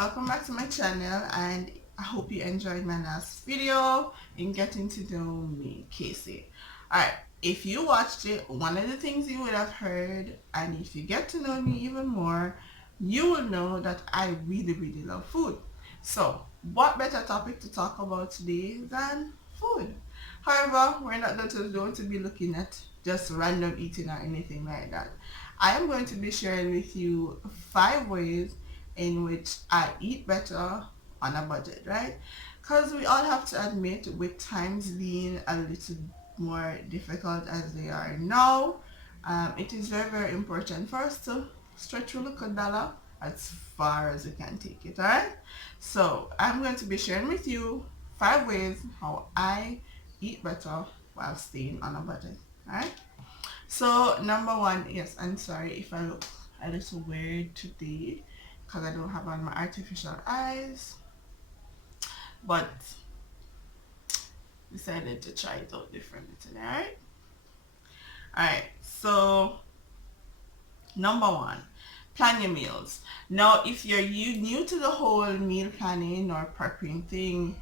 welcome back to my channel, and I hope you enjoyed my last video in getting to know me, Casey. Alright, if you watched it, one of the things you would have heard, and if you get to know me even more, you will know that I really love food. So what better topic to talk about today than food? However, we're not going to be looking at just random eating or anything like that. I am going to be sharing with you 5 ways in which I eat better on a budget, right? Because we all have to admit, with times being a little more difficult as they are now, it is very important for us to stretch a little dollar as far as we can take it, alright? So I'm going to be sharing with you 5 ways how I eat better while staying on a budget, alright? So number 1, yes, I'm sorry if I look a little weird today because I don't have on my artificial eyes, but decided to try it out differently today. Alright, so number 1, plan your meals. Now if you're new to the whole meal planning or prepping thing,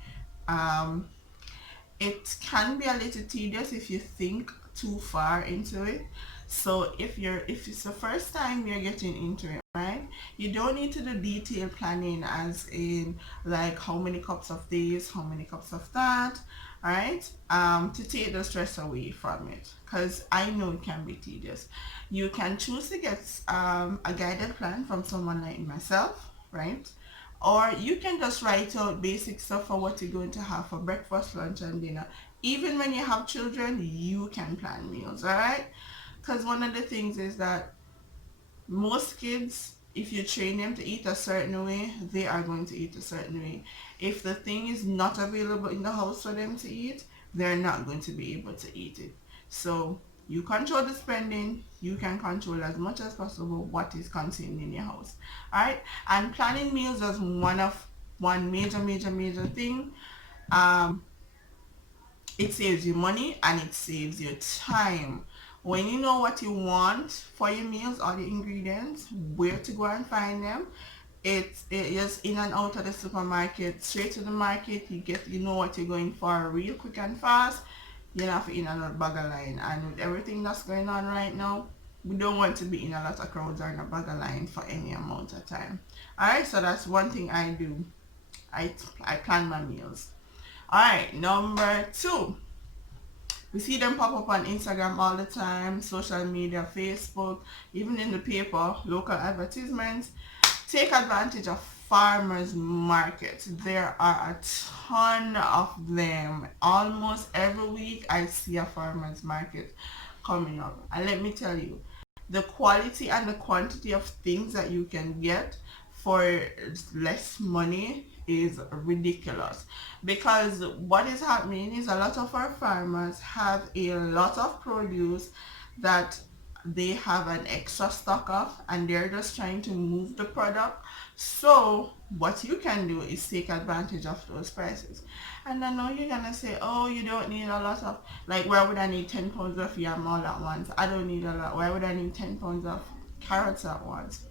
it can be a little tedious if you think too far into it. So if it's the first time you're getting into it, right, you don't need to do detailed planning as in like how many cups of this, how many cups of that, right, to take the stress away from it, because I know it can be tedious. You can choose to get a guided plan from someone like myself, right, or you can just write out basic stuff for what you're going to have for breakfast, lunch and dinner. Even when you have children, you can plan meals, alright? Because one of the things is that most kids, if you train them to eat a certain way, they are going to eat a certain way. If the thing is not available in the house for them to eat, they're not going to be able to eat it. So you control the spending, you can control as much as possible what is contained in your house. Alright? And planning meals is one major thing. It saves you money and it saves you time. When you know what you want for your meals, all the ingredients, where to go and find them, it is in and out of the supermarket, straight to the market. You know what you're going for real quick and fast. You don't have to in another bag of line. And with everything that's going on right now, we don't want to be in a lot of crowds or in a bag of line for any amount of time. Alright, so that's one thing I do. I plan my meals. Alright, number 2. We see them pop up on Instagram all the time, social media, Facebook, even in the paper, local advertisements. Take advantage of farmers markets. There are a ton of them. Almost every week I see a farmers market coming up. And let me tell you, the quality and the quantity of things that you can get for less money is ridiculous, because what is happening is a lot of our farmers have a lot of produce that they have an extra stock of, and they're just trying to move the product. So what you can do is take advantage of those prices. And I know you're gonna say, oh, you don't need a lot of, like, why would I need 10 pounds of yam all at once? I don't need a lot. Why would I need 10 pounds of carrots at once?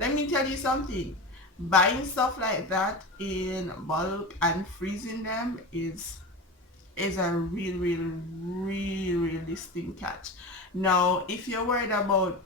Let me tell you something. Buying stuff like that in bulk and freezing them is a real distinct catch. Now, if you're worried about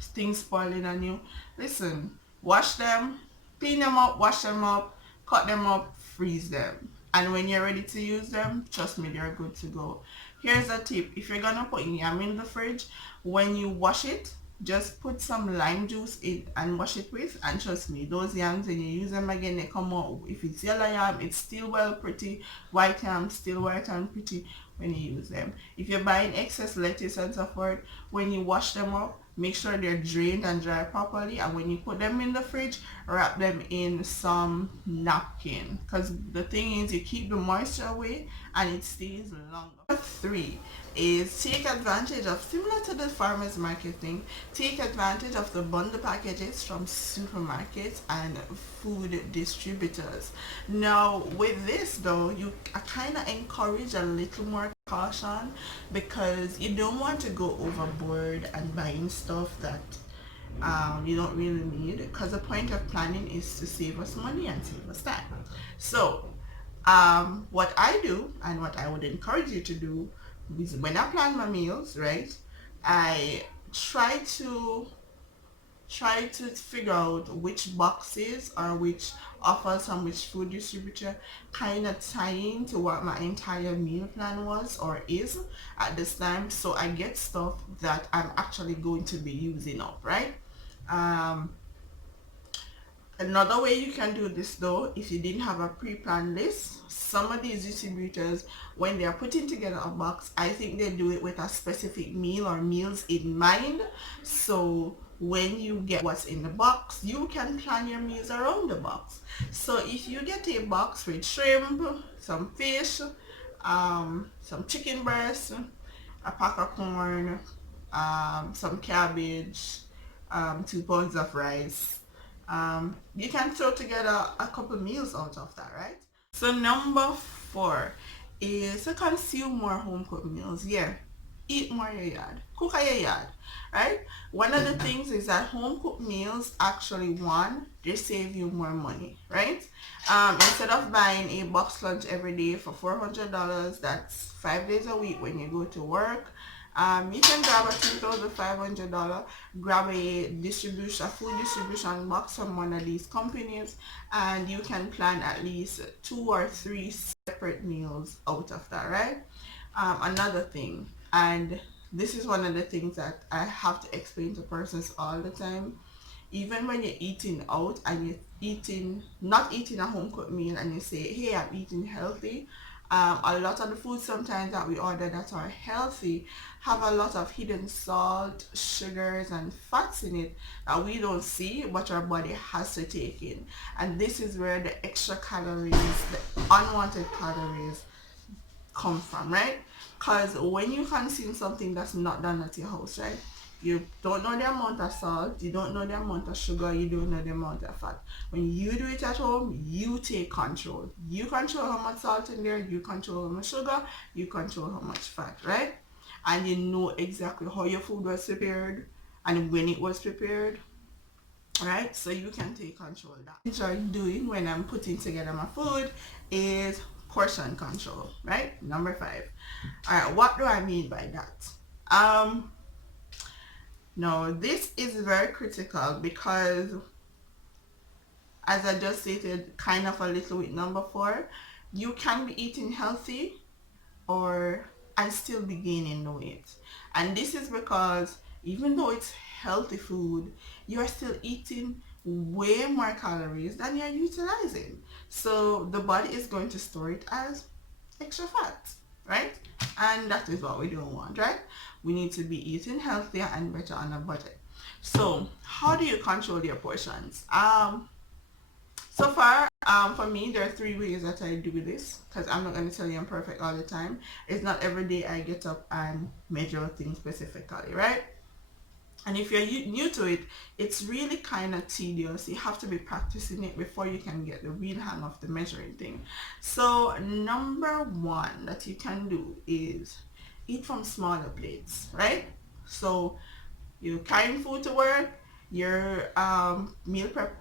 things spoiling on you, listen, wash them, clean them up, wash them up, cut them up, freeze them. And when you're ready to use them, trust me, they're good to go. Here's a tip. If you're gonna put yam in the fridge, when you wash it, just put some lime juice in and wash it with, and trust me, those yams, when you use them again, they come out. If it's yellow yam, it's still well pretty. White yam, still white and pretty when you use them. If you're buying excess lettuce and so forth, when you wash them up, make sure they're drained and dry properly, and when you put them in the fridge, wrap them in some napkin, because the thing is, you keep the moisture away and it stays longer. 3 is take advantage of, similar to the farmers market thing, take advantage of the bundle packages from supermarkets and food distributors. Now with this though, you kind of encourage a little more caution, because you don't want to go overboard and buying stuff that you don't really need, because the point of planning is to save us money and save us time. So what I do and what I would encourage you to do is, when I plan my meals, right, I try to figure out which boxes or which offers from which food distributor kind of tie into what my entire meal plan was or is at this time, so I get stuff that I'm actually going to be using up, right? um, Another way you can do this though, if you didn't have a pre-planned list, some of these distributors, when they're putting together a box, I think they do it with a specific meal or meals in mind. So when you get what's in the box, you can plan your meals around the box. So if you get a box with shrimp, some fish, some chicken breast, a pack of corn, some cabbage, 2 pounds of rice, you can throw together a couple meals out of that, right? So number 4 is to consume more home cooked meals. Yeah, eat more in your yard, cook at your yard, right? One of the things is that home cooked meals actually, one, they save you more money, right? Instead of buying a box lunch every day for $400, that's 5 days a week when you go to work. You can grab a $2,500, grab a food distribution box from one of these companies, and you can plan at least 2 or 3 separate meals out of that, right? Another thing, and this is one of the things that I have to explain to persons all the time, even when you're eating out and you're not eating a home cooked meal, and you say, hey, I'm eating healthy, a lot of the food sometimes that we order that are healthy have a lot of hidden salt, sugars, and fats in it that we don't see, but our body has to take in. And this is where the extra calories, the unwanted calories, come from, right? Because when you consume something that's not done at your house, right, you don't know the amount of salt, you don't know the amount of sugar, you don't know the amount of fat. When you do it at home, you take control. You control how much salt in there, you control how much sugar, you control how much fat, right? And you know exactly how your food was prepared and when it was prepared, right? So you can take control of that. What I enjoy doing when I'm putting together my food is portion control, right? Number 5. All right, what do I mean by that? No, this is very critical because, as I just stated, kind of a little with number 4, you can be eating healthy or and still be gaining the weight. And this is because even though it's healthy food, you are still eating way more calories than you're utilizing. So the body is going to store it as extra fat, right? And that is what we don't want, right? We need to be eating healthier and better on a budget. So how do you control your portions? So far, for me, there are 3 ways that I do this, because I'm not going to tell you I'm perfect all the time. It's not every day I get up and measure things specifically, right? And if you're new to it, it's really kind of tedious. You have to be practicing it before you can get the real hang of the measuring thing. So number 1 that you can do is eat from smaller plates, right? So you carrying food to work, your meal prep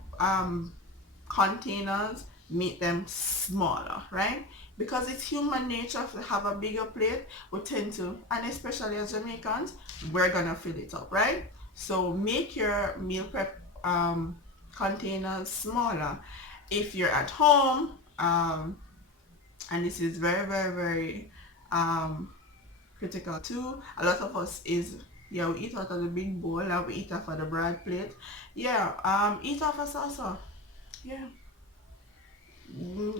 containers, make them smaller, right? Because it's human nature to have a bigger plate. We tend to, and especially as Jamaicans, we're gonna fill it up, right? So make your meal prep containers smaller. If you're at home, and this is very, very, very critical too, a lot of us is, yeah, we eat out of the big bowl and we eat off of the broad plate. Yeah, eat off a saucer. Yeah.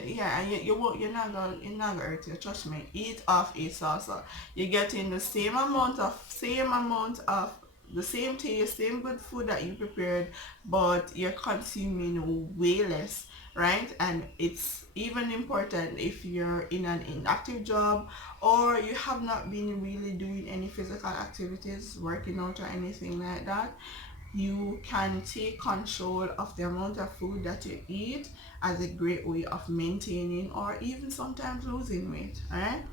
Yeah, and you won't, you're not gonna hurt you. Trust me. Eat off a salsa. You're getting same amount of the same taste, same good food that you prepared, but you're consuming way less, right? And it's even important if you're in an inactive job or you have not been really doing any physical activities, working out or anything like that. You can take control of the amount of food that you eat as a great way of maintaining or even sometimes losing weight. Alright.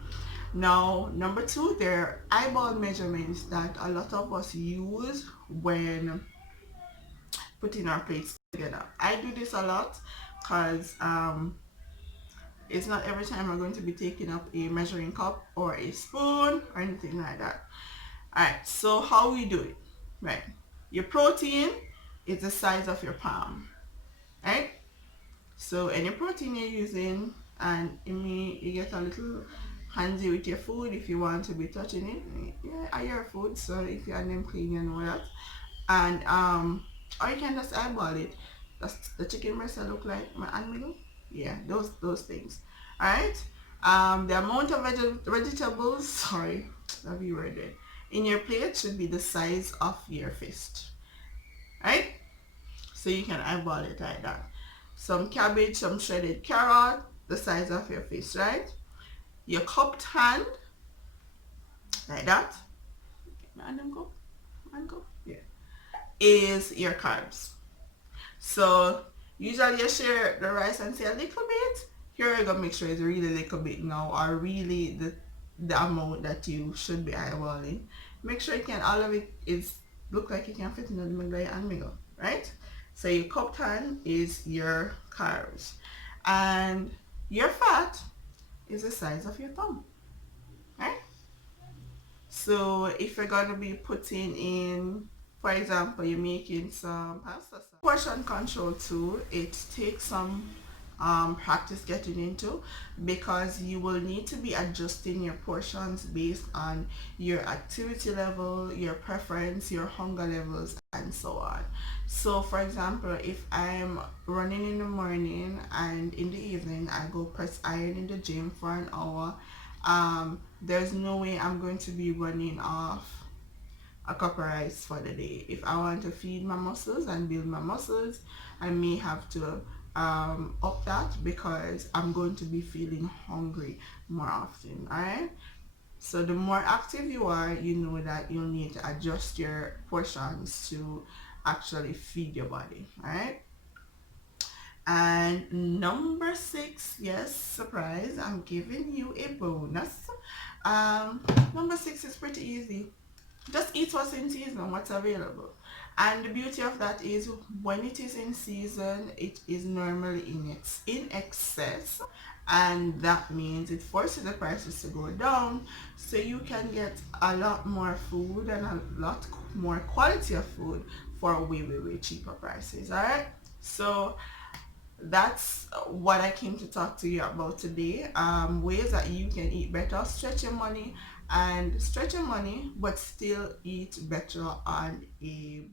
Now, number 2, there are eyeball measurements that a lot of us use when putting our plates together. I do this a lot because it's not every time I'm going to be taking up a measuring cup or a spoon or anything like that. Alright, so how we do it, right? Your protein is the size of your palm, right? So any protein you're using, and it may you get a little handsy with your food if you want to be touching it. Yeah, are your food, so if you have them clean, you know that. And or you can just eyeball it. That's the chicken breast that look like my animal. Yeah, those things. Alright. The amount of vegetables, sorry, that we were there, in your plate should be the size of your fist. Right? So you can eyeball it like that. Some cabbage, some shredded carrot, the size of your fist, right? Your cupped hand, like that. And them go, and go. Yeah. Is your carbs. So usually you share the rice and say a little bit. Here you're gonna make sure it's really little bit now, or really the amount that you should be eyeballing. Make sure you can all of it is look like you can fit in the middle and middle, right? So your cup tan is your carbs, and your fat is the size of your thumb, right? So if you're gonna be putting in, for example, you're making some pasta, portion control too, it takes some practice getting into, because you will need to be adjusting your portions based on your activity level, your preference, your hunger levels, and so on. So for example, if I'm running in the morning and in the evening I go press iron in the gym for an hour, there's no way I'm going to be running off a cup of rice for the day. If I want to feed my muscles and build my muscles, I may have to up that, because I'm going to be feeling hungry more often. Alright, so the more active you are, you know that you'll need to adjust your portions to actually feed your body. Alright, and number 6, yes, surprise, I'm giving you a bonus. Number 6 is pretty easy. Just eat what's in season, what's available. And the beauty of that is, when it is in season, it is normally in excess, and that means it forces the prices to go down, so you can get a lot more food and a lot more quality of food for way cheaper prices. All right, so that's what I came to talk to you about today. Ways that you can eat better, stretch your money, but still eat better on a budget.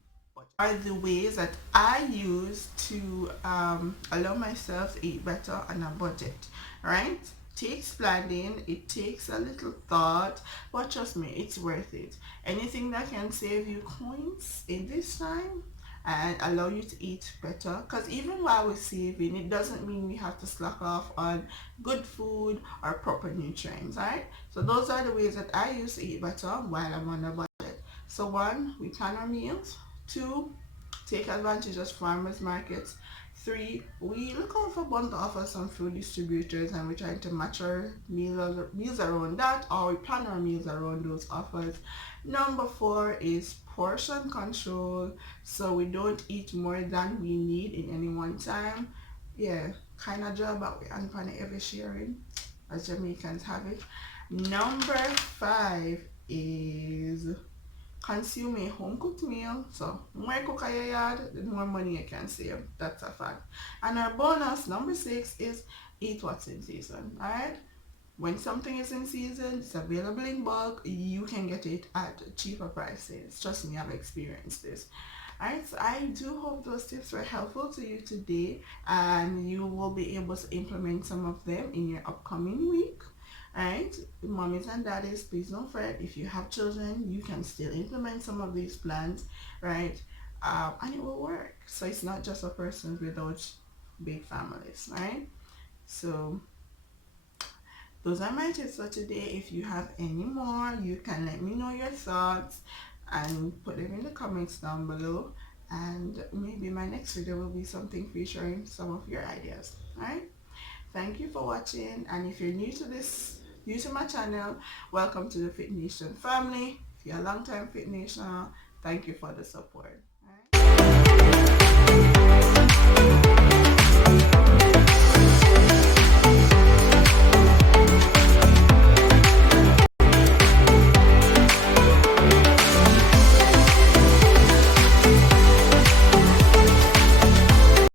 Are the ways that I use to allow myself to eat better on a budget, right? Takes planning, it takes a little thought, but trust me, it's worth it. Anything that can save you coins in this time and allow you to eat better, because even while we're saving, it doesn't mean we have to slack off on good food or proper nutrients. Right, so those are the ways that I use to eat better while I'm on a budget. So 1, we plan our meals. 2, take advantage of farmers markets. 3, we look out for bundle offers some food distributors, and we try to match our meals around that, or we plan our meals around those offers. Number 4 is portion control, so we don't eat more than we need in any one time. Yeah, kind of job but we and pan every sharing, as Jamaicans have it. Number 5 is consume a home cooked meal. So more you cook at your yard, the more money you can save. That's a fact. And our bonus number 6 is eat what's in season. Alright, when something is in season, it's available in bulk, you can get it at cheaper prices. Trust me, I've experienced this. Alright, so I do hope those tips were helpful to you today, and you will be able to implement some of them in your upcoming week. Alright, mommies and daddies, please don't fret. If you have children, you can still implement some of these plans, right? And it will work. So it's not just for persons without big families, right? So those are my tips for today. If you have any more, you can let me know your thoughts and put them in the comments down below, and maybe my next video will be something featuring some of your ideas. Alright, thank you for watching, and if you're new to my channel, welcome to the Fit Nation family. If you're a long-time Fit Nation, thank you for the support.